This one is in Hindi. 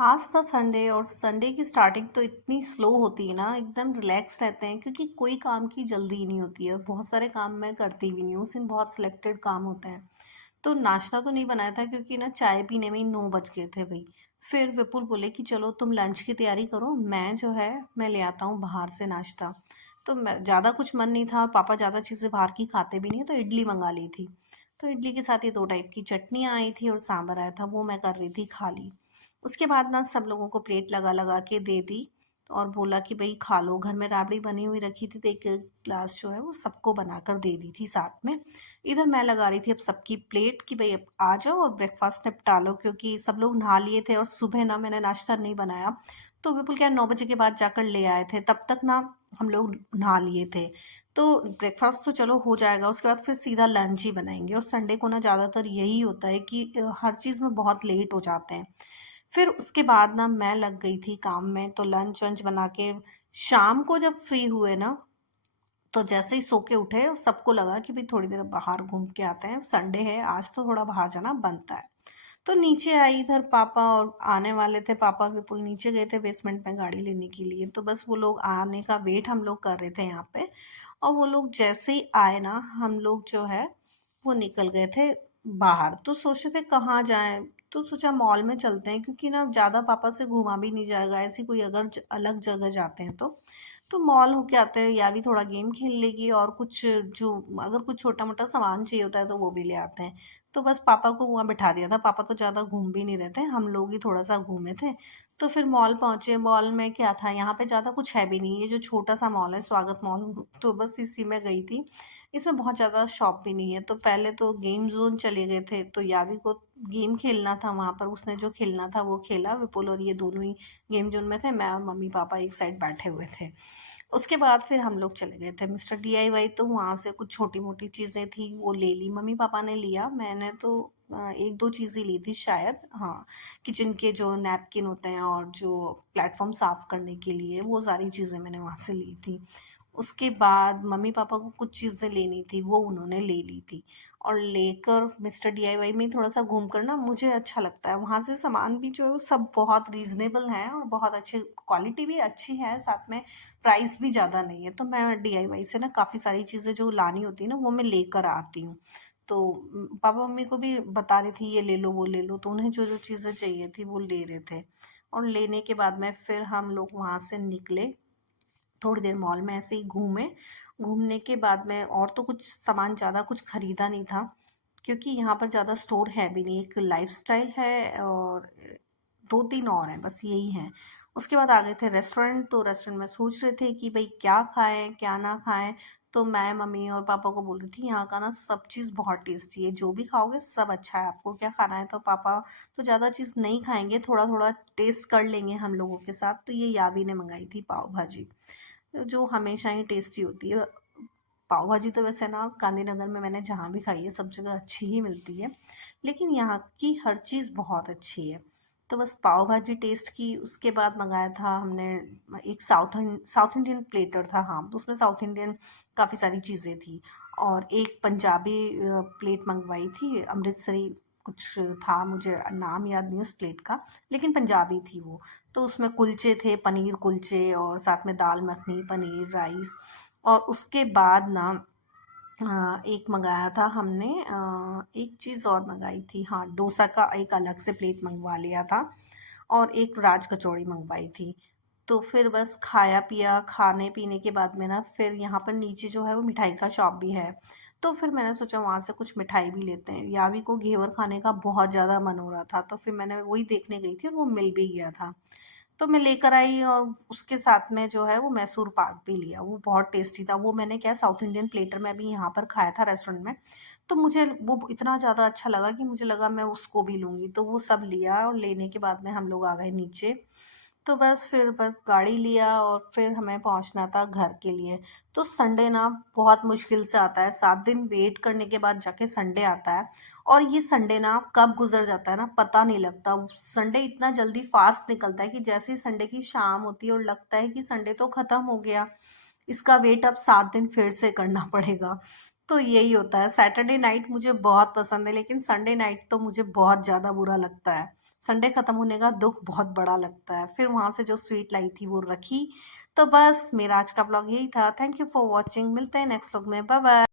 आज था संडे और संडे की स्टार्टिंग तो इतनी स्लो होती है ना, एकदम रिलैक्स रहते हैं क्योंकि कोई काम की जल्दी ही नहीं होती है। बहुत सारे काम मैं करती भी नहीं हूँ, सिर्फ बहुत सिलेक्टेड काम होते हैं। तो नाश्ता तो नहीं बनाया था क्योंकि ना चाय पीने में ही 9 बज गए थे भाई। फिर विपुल बोले कि चलो तुम लंच की तैयारी करो, मैं जो है मैं ले आता हूँ बाहर से नाश्ता। तो मैं ज़्यादा कुछ मन नहीं था, पापा ज़्यादा चीज़ें बाहर की खाते भी नहीं, तो इडली मंगा ली थी। तो इडली के साथ ये 2 टाइप की चटनियाँ आई थी और सांभर आया था, वो मैं कर रही थी खा ली। उसके बाद ना सब लोगों को प्लेट लगा लगा के दे दी और बोला कि भाई खा लो। घर में राबड़ी बनी हुई रखी थी तो एक ग्लास जो है वो सबको बनाकर दे दी थी साथ में। इधर मैं लगा रही थी अब सबकी प्लेट कि भाई अब आ जाओ और ब्रेकफास्ट निपटा लो, क्योंकि सब लोग नहा लिए थे और सुबह ना मैंने नाश्ता नहीं बनाया। तो विपुल क्या 9 बजे के बाद जाकर ले आए थे, तब तक ना हम लोग नहा लिए थे। तो ब्रेकफास्ट तो चलो हो जाएगा, उसके बाद फिर सीधा लंच ही बनाएंगे। और संडे को ना ज़्यादातर यही होता है कि हर चीज़ में बहुत लेट हो जाते हैं। फिर उसके बाद ना मैं लग गई थी काम में, तो लंच वंच बना के शाम को जब फ्री हुए ना, तो जैसे ही सो के उठे सबको लगा कि भाई थोड़ी देर बाहर घूम के आते हैं, संडे है आज तो थोड़ा बाहर जाना बनता है। तो नीचे आई, इधर पापा और आने वाले थे, पापा विपुल नीचे गए थे बेसमेंट में गाड़ी लेने के लिए। तो बस वो लोग आने का वेट हम लोग कर रहे थे यहाँ पे। और वो लोग जैसे ही आए ना, हम लोग जो है वो निकल गए थे बाहर। तो सोचे थे कहाँ जाएं, तो सोचा मॉल में चलते हैं, क्योंकि ना ज़्यादा पापा से घूमा भी नहीं जाएगा, ऐसी कोई अगर अलग जगह जाते हैं तो मॉल होके आते हैं, या भी थोड़ा गेम खेल लेगी और कुछ जो अगर कुछ छोटा मोटा सामान चाहिए होता है तो वो भी ले आते हैं। तो बस पापा को वहाँ बिठा दिया था, पापा तो ज़्यादा घूम भी नहीं रहे थे, हम लोग ही थोड़ा सा घूमे थे। तो फिर मॉल पहुँचे, मॉल में क्या था, यहाँ पे ज़्यादा कुछ है भी नहीं, ये जो छोटा सा मॉल है स्वागत मॉल, तो बस इसी में गई थी। इसमें बहुत ज़्यादा शॉप भी नहीं है। तो पहले तो गेम जोन चले गए थे, तो यावी को गेम खेलना था वहाँ पर, उसने जो खेलना था वो खेला। विपुल और ये दोनों ही गेम जोन में थे, मैं और मम्मी पापा एक साइड बैठे हुए थे। उसके बाद फिर हम लोग चले गए थे मिस्टर डीआईवाई, तो वहाँ से कुछ छोटी मोटी चीज़ें थी वो ले ली, मम्मी पापा ने लिया, मैंने तो एक दो चीज़ें ली थी शायद, हाँ। किचन के जो नैपकिन होते हैं और जो प्लेटफॉर्म साफ़ करने के लिए, वो सारी चीज़ें मैंने वहाँ से ली थी। उसके बाद मम्मी पापा को कुछ चीज़ें लेनी थी, वो उन्होंने ले ली थी। और लेकर मिस्टर डीआईवाई में थोड़ा सा घूम कर ना मुझे अच्छा लगता है, वहाँ से सामान भी जो है वो सब बहुत रीज़नेबल हैं और बहुत अच्छे, क्वालिटी भी अच्छी है, साथ में प्राइस भी ज़्यादा नहीं है। तो मैं डीआईवाई से ना काफ़ी सारी चीज़ें जो लानी होती है ना वो मैं लेकर आती हूँ। तो पापा मम्मी को भी बता रही थी ये ले लो वो ले लो, तो उन्हें जो जो चीज़ें चाहिए थी वो ले रहे थे। और लेने के बाद में फिर हम लोग वहाँ से निकले, थोड़ी देर मॉल में ऐसे ही घूमे। घूमने के बाद में और तो कुछ सामान ज़्यादा कुछ खरीदा नहीं था, क्योंकि यहाँ पर ज़्यादा स्टोर है भी नहीं, एक लाइफस्टाइल है और 2-3 और हैं, बस यही हैं। उसके बाद आ गए थे रेस्टोरेंट, तो रेस्टोरेंट में सोच रहे थे कि भाई क्या खाएँ, क्या ना खाएँ। तो मैं मम्मी और पापा को बोल रही थी यहाँ का ना सब चीज़ बहुत टेस्टी है, जो भी खाओगे सब अच्छा है, आपको क्या खाना है। तो पापा तो ज़्यादा चीज़ नहीं खाएँगे, थोड़ा-थोड़ा टेस्ट कर लेंगे हम लोगों के साथ। तो ये यावी ने मंगाई थी पाव भाजी, जो हमेशा ही टेस्टी होती है। पाव भाजी तो वैसे ना गांधीनगर में मैंने जहाँ भी खाई है सब जगह अच्छी ही मिलती है, लेकिन यहाँ की हर चीज़ बहुत अच्छी है। तो बस पाव भाजी टेस्ट की, उसके बाद मंगाया था हमने एक साउथ इंडियन प्लेटर था, हाँ, तो उसमें साउथ इंडियन काफ़ी सारी चीज़ें थी। और एक पंजाबी प्लेट मंगवाई थी, अमृतसरी कुछ था, मुझे नाम याद नहीं उस प्लेट का, लेकिन पंजाबी थी वो। तो उसमें कुलचे थे, पनीर कुलचे, और साथ में दाल मखनी, पनीर राइस। और उसके बाद ना एक मंगाया था हमने, एक चीज़ और मंगाई थी, हाँ, डोसा का एक अलग से प्लेट मंगवा लिया था और एक राज कचौड़ी मंगवाई थी। तो फिर बस खाया पिया, खाने पीने के बाद में ना फिर यहाँ पर नीचे जो है वो मिठाई का शॉप भी है। तो फिर मैंने सोचा वहाँ से कुछ मिठाई भी लेते हैं, यावी को घेवर खाने का बहुत ज़्यादा मन हो रहा था, तो फिर मैंने वही देखने गई थी और वो मिल भी गया था। तो मैं लेकर आई और उसके साथ में जो है वो मैसूर पाक भी लिया, वो बहुत टेस्टी था। वो मैंने क्या साउथ इंडियन प्लेटर में भी यहाँ पर खाया था रेस्टोरेंट में, तो मुझे वो इतना ज़्यादा अच्छा लगा कि मुझे लगा मैं उसको भी लूँगी, तो वो सब लिया और लेने के बाद में हम लोग आ गए नीचे। तो बस फिर बस गाड़ी लिया और फिर हमें पहुंचना था घर के लिए। तो संडे ना बहुत मुश्किल से आता है, 7 दिन वेट करने के बाद जाके संडे आता है। और ये संडे ना कब गुजर जाता है ना पता नहीं लगता, संडे इतना जल्दी फास्ट निकलता है कि जैसे ही संडे की शाम होती है और लगता है कि संडे तो खत्म हो गया, इसका वेट अब 7 दिन फिर से करना पड़ेगा। तो यही होता है। सैटरडे नाइट मुझे बहुत पसंद है, लेकिन संडे नाइट तो मुझे बहुत ज़्यादा बुरा लगता है। संडे खत्म होने का दुख बहुत बड़ा लगता है। फिर वहां से जो स्वीट लाई थी वो रखी। तो बस मेरा आज का ब्लॉग यही था। Thank you for watching. मिलते हैं नेक्स्ट ब्लॉग में। Bye bye.